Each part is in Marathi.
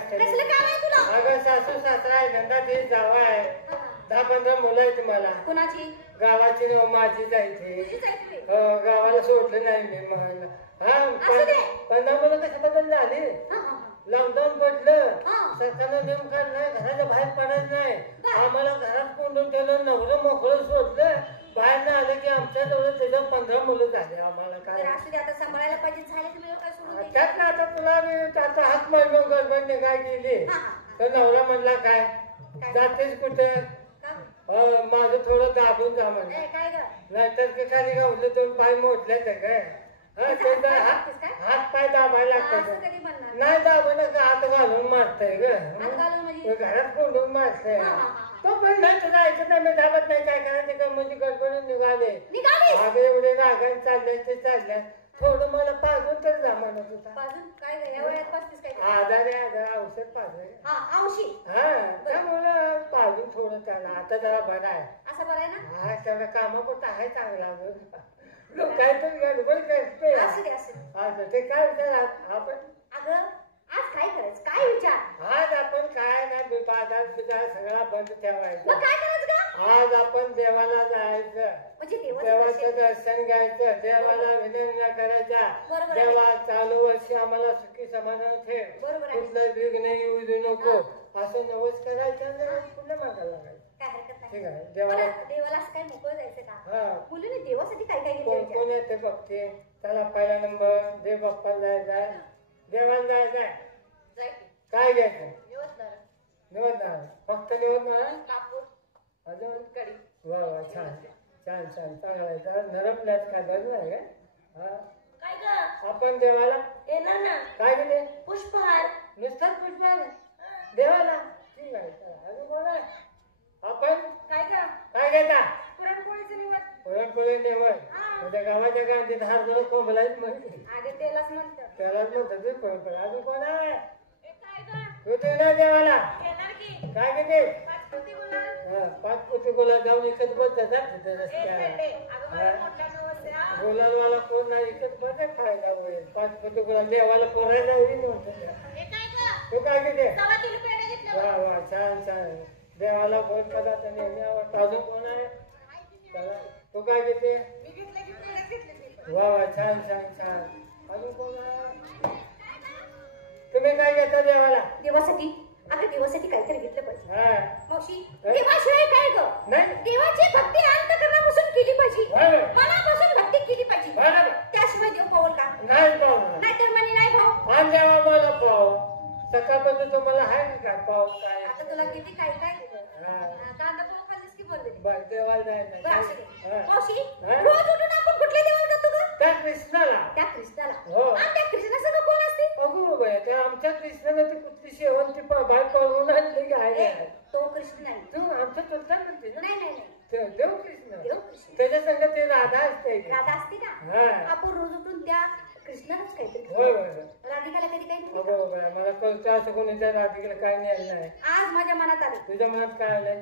असते. कसलं काम आहे तुला? अगं सासू सासरा आहे, नंदा ते जावा आहे, 10-15 मुलं आहेत मला. कोणाची? गावाची नव माझी जायची. तुझीच आहे तुम्ही? हो, गावाला सोडलं नाही मी मला. हा, असू दे. 15 मुलं कशा बदल झाली. लॉकडाऊन पडलं, हा. सरकारनं नियम काढलाय, घराच्या बाहेर पडायचं नाही. आम्हाला घरात कोंडून ठेवलं, नवरं मोकळं सोडलं. बाहेर नाही आलं की आमच्या जवळ त्याच्यावर 15 मुलं झाले. आम्हाला काय बरं, असू दे, आता सांभाळायला पाहिजे. झाले तुम्ही काय सोडून द्यायचं? त्यात ना आता तुला मी आता हात मारून गडबडने काय केली तर नवरा म्हणला काय जातेच कुठे, माझं थोडं दाबून जा म्हणलं. ए, काय ग? नाहीतर ते खाली गावलं दोन पाय मोडले तर काय हात पाय दाबायला असं लागतात. कधी म्हणणार? नाही दाबून हात घालून मारताय ग, हात घालून म्हणजे? घरात कोंडून मारताय. तो पण नाही तुझा ऐकत नाही, मी दाबत नाही. काय करायचं का म्हणजे गडबडून निघाले. अगं एवढे रागाने चालले ते चालल्या. थोडं मला पाजून तर जा म्हणत होता. पाजून काय ग? या वयात पाजतेस काय? आजार औषध पाजलं. हा, औषध. हा, त्यामुळं पाजून थोडं त्याला आता जरा बरं आहे. असं बरं आहे ना? हा, तेवढा कामापुरता आहे चांगला. लोक काहीतरी गडबड करते. असू दे, असू दे. असं ते काय विचार आपण. अगं, आज काय करायचं? काय विचार? आज आपण काय नाही बाजार बिजार सगळा बंद ठेवायचा. मग काय करायचं का? आज आपण देवाला जायचं, म्हणजे देवाचं दर्शन घ्यायचं, देवाला विनंत्या करायच्या. बरोबर आहे. देवा चालू वर्षी आम्हाला सुखी समाधान ठेव, बरोबर आहे. कुठलं विघ्न येऊ देऊ नको, असं नवस करायचं. पुढे मागायला लागायचं. काय हरकत नाही. ठीक आहे. देवाला देवाला असं काय मोकळं जायचं का? हा, मुलीने देवासाठी काय काय कोण घेतलं? कोण येते बघते. त्याला पहिला नंबर देव बाप्पाला जायचा, देवाला जायचंय. जाय की. काय घ्यायचं? दिवसभर. निवडणार फक्त निवडणार. कापूर, अजून कढी. वा वा, छान छान छान, चांगला आहे. जरा नरमल्याच काय गरज नाही काय. हा, काय ग? आपण देवाला येणार ना? काय घेते? पुष्पहार. नुसताच पुष्पहार देवाला. ठीक आहे, चला. अजून बोला. आपण काय ग? काय घेता? पुरणपोळीचं निवड. पुरणपोळी निवड. म्हणजे गावाच्या गावात धार जवळ कोंबलाच म्हणते. आधी तेलाच म्हणतात. त्यालाच म्हणतात ते पुरणपोळी. अजून कोण आहे? काय ग? तू देणार देवाला येणार की. काय घेते? 5 पोती गुलाब. हा, 5 पोती गुलाब जाऊन इकत बसतात तिथे एक रस्त्याला. पेटे. अगं मला मोठा नवस द्या. गुलाबवाला कोण नाही इकत बस खायला होईल. 5 पोती गुलाब देवाला पोरायला होईल म्हणतो. हे काय ग? तू काय घेते? 1.25 किलो पेढे घेतले. वा वा, छान छान. देवाला गोड पदार्थ नेहमी आवडतो. अजून कोण आहे? चला, तू काय घेते? मी घेतले की पेढे घेतले. वा वा, छान छान छान. अजून कोण आहे? तुम्ही काय घेता देवाला? देवासाठी. अगं देवासाठी काहीतरी घेतलं पाहिजे. हा, मावशी, देवाशिवाय काय ग? नाही देवाची भक्ती अंतःकरणापासून केली पाहिजे. बरोबर. मनापासून भक्ती केली पाहिजे. बरोबर. त्याशिवाय देव पावल का? नाही पाहुणा. नाहीतर म्हणे नाही भाऊ. आण देवा मला पाव. सकाळपासून तुम्हाला आहे का पाव काय? आता तुला किती काय काय दिलं? हा, कांदा पोहे खाल्लीस की बोलले. बस देवाला जायचं बरं, असू दे. नाही. मावशी, हा? रोज उठून आपण कुठल्या देवाला जातो ग? त्या कृष्णाला. त्या कृष्णाला. हो. आणि त्या कृष्णासंग कोण असते? अगो बाया, त्या आमच्या कृष्णाला ती कुठली शेवंती बाय पळवून आणली की आहे. ए, तो कृष्ण नाही. तू आमच्या तुलता म्हणते ना? नाही नाही नाही. देव कृष्ण. देव कृष्ण. त्याच्या संग ते राधा असते. राधा असते का? हा. आपण रोज उठून त्या कृष्णालाच काहीतरी होय खाऊ. होय. राधिकाला कधी काही नाही. अगो बाया, मला कळतं असं कोणी त्या राधिकेला काय न्यायला नाही. आज माझ्या मनात आलं. तुझ्या मनात काय आलंय?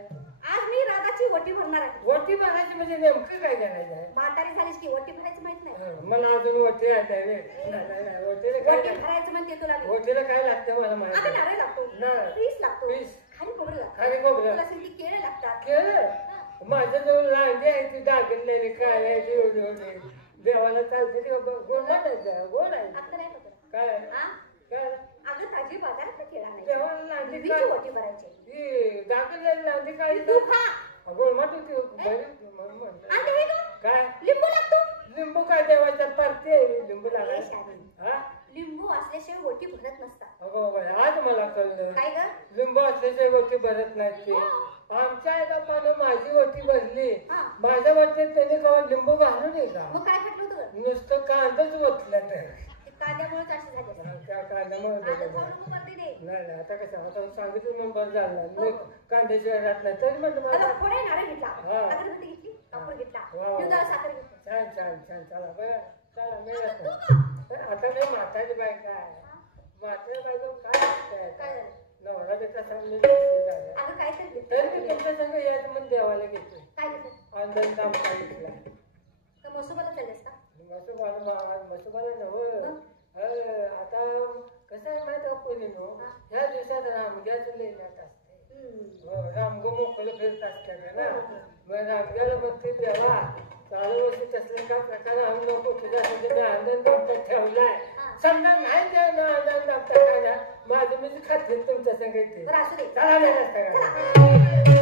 आज मी राधाची वटी भरणार आहे. वटी भरायची म्हणजे नेमकं काय करायचं आहे? म्हातारी झालीस की वटी भरायचं माहित नाही. हा, मला अजून वटी आहे रे. नाही, वटीला काय वटी लागतं? भरायचं म्हणते तुला मी. वटीला काय लागतं मला माहिती आता आहे. नारळ लागतो. नारळ. पीस लागतो. पीस. खाली खोबरं लागतं. खाली खोबरं. तुला सांगते केळं लागतात. केलं माझ्याजवळ लांडी आहे ती दागिनलेली काय आहे ती एवढी एवढी. देवाला चालते ती गोड आहे. गोड आहे. आता नाही का तुला? काय हा? काय अगं ताजी बाजारात केळा नाही. देवाला लांडी देवीची काय? वटी भरायची. ती दागिनलेली लांडी काय? तू खा. गोडमट होती बरी म्हणून म्हणतो. आणि ते हे गं, काय लिंबू लागतो. लिंबू काय देवाच्या परती आहे लिंबू ए, लागायचं. शादी. हा, लिंबू असल्याशिवाय वटी भरत नसतात. अगो बाई, आज मला कळलं. काय ग? लिंबू असल्याशिवाय गोष्टी भरत नाहीत ते. आमच्या आई बापानं माझी वटी भरली. हा. माझ्या वटीत त्यांनी कवा लिंबू घालू नये का? मग काय खटलं होतं? नुसतं कांदाच ओतलं तर. ते कांद्यामुळेच असे झाले. त्या कांद्यामुळे आता बघा. कोण नको करते ते. नाही आता कसं आता सांगितलं नंबर झाला मी कांद्याशिवाय राहत नाही तरी म्हणतो मला. आता पुढे नारळ घेतला. हा. अगरबत्ती घेतली. कापूर घेतला. वा, वा. दुधाला साखर घेतली. छान छान छान. चला बरं चला मिळत तू का? आता नाही म्हातारी बायका आहे. म्हातारी बायका काय काय असतंय? झालं? नवरा त्याचा सांगून झालं. अगं काहीतरी घेतलं. तरी मी तुमच्या संग यायचं म्हणून देवाला घेतलं. काय घेतलं? ऑनलाईन काम सांगितलं. का मसोबाला चाललेस का? मसुबाला नव्ह. आता कसं आहे माहिती का पोरीनो, ह्या दिवसात रामग्याचं लेण्यात असते. हो, रामगो मोकळं फिरत असतात ना. मग रामग्याला बघते देवा चालू वर्षी तसले काय प्रकार आणू नको, तुझ्यासाठी मी आनंद ठेवलाय. समजा नाही त्या आनंद आपल्या माझं म्हणजे खाते तुमच्या संगीत चला